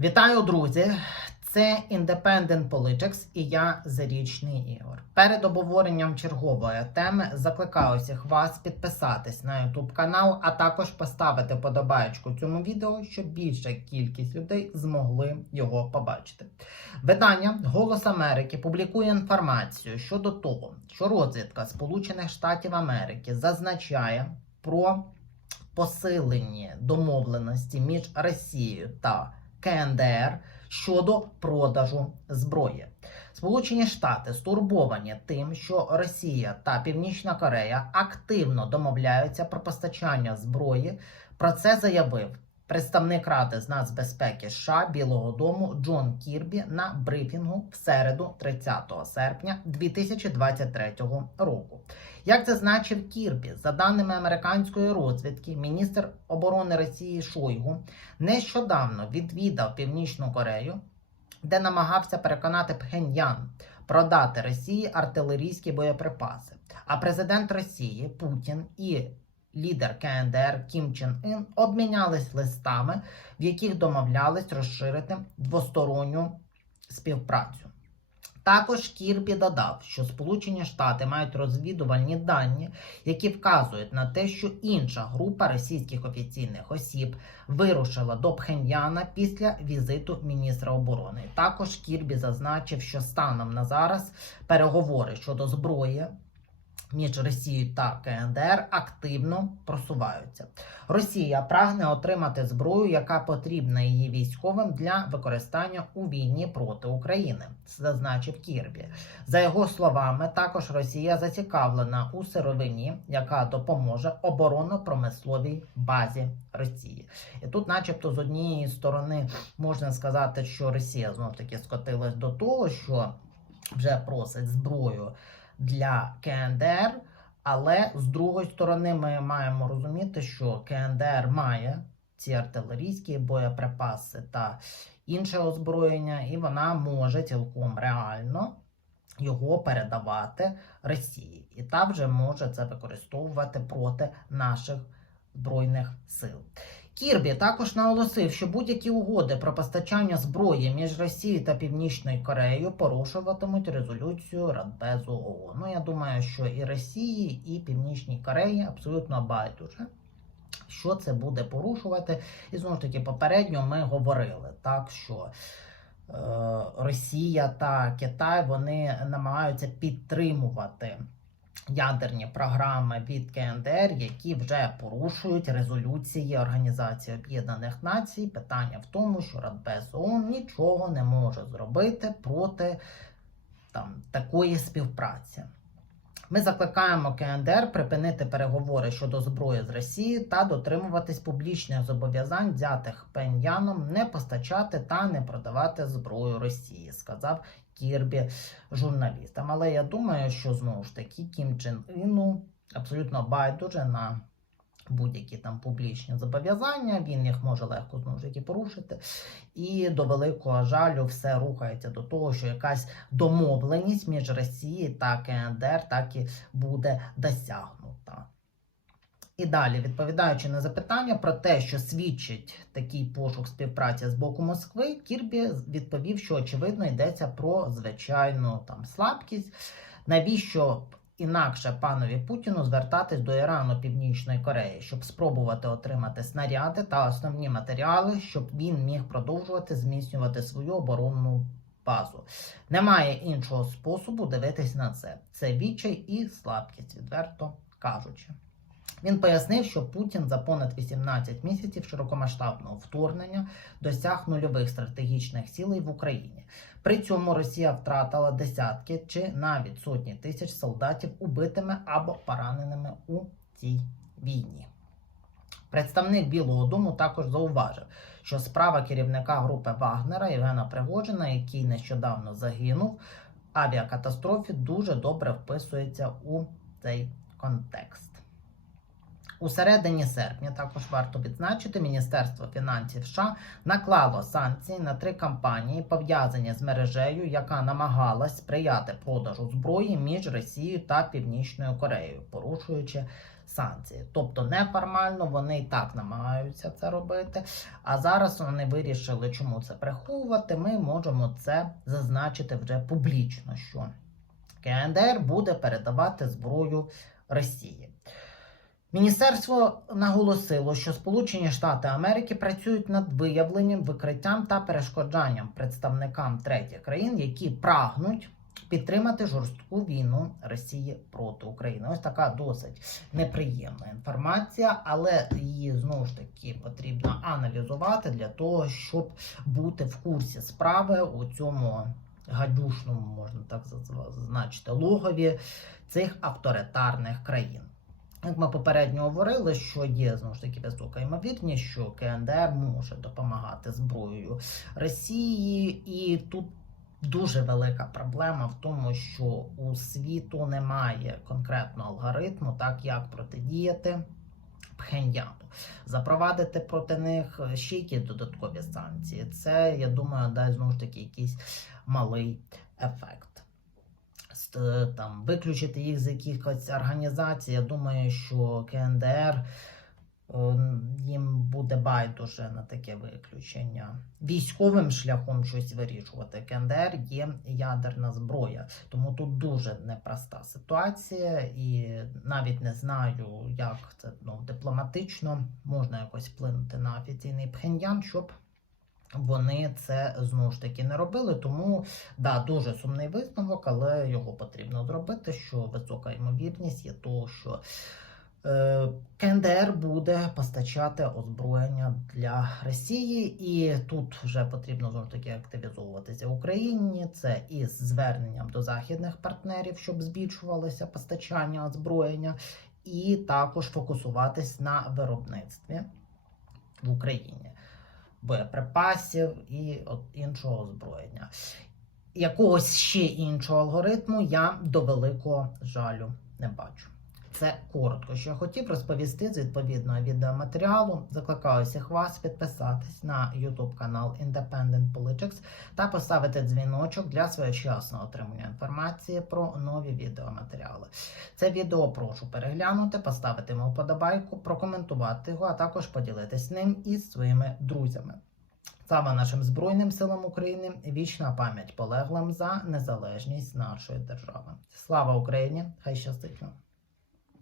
Вітаю, друзі! Це Independent Politics і я Зарічний Ігор. Перед обговоренням чергової теми закликаю всіх вас підписатись на YouTube канал, а також поставити подобаєчку цьому відео, щоб більша кількість людей змогли його побачити. Видання Голос Америки публікує інформацію щодо того, що розвідка Сполучених Штатів Америки зазначає про посилені домовленості між Росією та КНДР щодо продажу зброї. Сполучені Штати стурбовані тим, що Росія та Північна Корея активно домовляються про постачання зброї. Про це заявив представник Ради з нацбезпеки США Білого Дому Джон Кірбі на брифінгу в середу, 30 серпня 2023 року. Як зазначив Кірбі, за даними американської розвідки, міністр оборони Росії Шойгу нещодавно відвідав Північну Корею, де намагався переконати Пхеньян продати Росії артилерійські боєприпаси. А президент Росії Путін і лідер КНДР Кім Чен Ін обмінялись листами, в яких домовлялись розширити двосторонню співпрацю. Також Кірбі додав, що Сполучені Штати мають розвідувальні дані, які вказують на те, що інша група російських офіційних осіб вирушила до Пхеньяна після візиту міністра оборони. Також Кірбі зазначив, що станом на зараз переговори щодо зброї між Росією та КНДР активно просуваються. Росія прагне отримати зброю, яка потрібна її військовим для використання у війні проти України, зазначив Кірбі. За його словами, також Росія зацікавлена у сировині, яка допоможе оборонно-промисловій базі Росії. І тут, начебто, з однієї сторони можна сказати, що Росія знов таки скотилась до того, що вже просить зброю для КНДР. Але з другої сторони, ми маємо розуміти, що КНДР має ці артилерійські боєприпаси та інше озброєння, і вона може цілком реально його передавати Росії. І та вже може це використовувати проти наших збройних сил. Кірбі також наголосив, що будь-які угоди про постачання зброї між Росією та Північною Кореєю порушуватимуть резолюцію Радбезу ООН. Ну, я думаю, що і Росії, і Північній Кореї абсолютно байдуже. Що це буде порушувати? І знову ж таки, попередньо ми говорили так, що е, Росія та Китай вони намагаються підтримувати ядерні програми від КНДР, які вже порушують резолюції Організації Об'єднаних Націй. Питання в тому, що Радбез ООН нічого не може зробити проти там, такої співпраці. Ми закликаємо КНДР припинити переговори щодо зброї з Росії та дотримуватись публічних зобов'язань, взятих Пеньяном, не постачати та не продавати зброю Росії, сказав Кірбі журналістам. Але я думаю, що знову ж таки Кім Чен Іну абсолютно байдуже на будь-які там публічні зобов'язання, він їх може легко знову ж таки порушити. І до великого жалю все рухається до того, що якась домовленість між Росією та КНДР так і буде досягнута. І далі, відповідаючи на запитання про те, що свідчить такий пошук співпраці з боку Москви, Кірбі відповів, що очевидно йдеться про звичайну там слабкість. Навіщо інакше панові Путіну звертатись до Ірану Північної Кореї, щоб спробувати отримати снаряди та основні матеріали, щоб він міг продовжувати зміцнювати свою оборонну базу. Немає іншого способу дивитись на це. Це відчай і слабкість, відверто кажучи. Він пояснив, що Путін за понад 18 місяців широкомасштабного вторгнення досяг нульових стратегічних цілей в Україні. При цьому Росія втратила десятки чи навіть сотні тисяч солдатів убитими або пораненими у цій війні. Представник Білого Дому також зауважив, що справа керівника групи Вагнера Євгена Пригожина, який нещодавно загинув, авіакатастрофі дуже добре вписується у цей контекст. У середині серпня також варто відзначити, Міністерство фінансів США наклало санкції на три компанії, пов'язані з мережею, яка намагалась сприяти продажу зброї між Росією та Північною Кореєю, порушуючи санкції. Тобто неформально вони і так намагаються це робити. А зараз вони вирішили, чому це приховувати. Ми можемо це зазначити вже публічно, що КНДР буде передавати зброю Росії. Міністерство наголосило, що Сполучені Штати Америки працюють над виявленням, викриттям та перешкоджанням представникам третіх країн, які прагнуть підтримати жорстку війну Росії проти України. Ось така досить неприємна інформація, але її знову ж таки потрібно аналізувати для того, щоб бути в курсі справи у цьому гадюшному, можна так зазначити, логові цих авторитарних країн. Як ми попередньо говорили, що є знову ж таки висока ймовірність, що КНДР може допомагати зброєю Росії, і тут дуже велика проблема в тому, що у світу немає конкретного алгоритму, так як протидіяти Пхеньяну. Запровадити проти них ще якісь додаткові санкції. Це я думаю, дасть знову ж таки якийсь малий ефект. З, Там виключити їх з якихось організацій. Я думаю, що КНДР е, їм буде байдуже на таке виключення. Військовим шляхом щось вирішувати. КНДР є ядерна зброя, тому тут дуже непроста ситуація, і навіть не знаю, як це ну, дипломатично можна якось вплинути на офіційний Пхеньян, щоб вони це знову ж таки не робили. Тому да, дуже сумний висновок, але його потрібно зробити. Що висока ймовірність є того, що е, КНДР буде постачати озброєння для Росії, і тут вже потрібно знову ж таки активізовуватися в Україні. Це із зверненням до західних партнерів, щоб збільшувалося постачання озброєння, і також фокусуватись на виробництві в Україні боєприпасів і от іншого озброєння. Якогось ще іншого алгоритму я до великого жалю не бачу. Це коротко, що я хотів розповісти з відповідного відеоматеріалу. Закликаю всіх вас підписатись на YouTube канал Independent Politics та поставити дзвіночок для своєчасного отримання інформації про нові відеоматеріали. Це відео прошу переглянути, поставити йому вподобайку, прокоментувати його, а також поділитись ним із своїми друзями. Слава нашим Збройним силам України! Вічна пам'ять полеглим за незалежність нашої держави. Слава Україні! Хай щастить!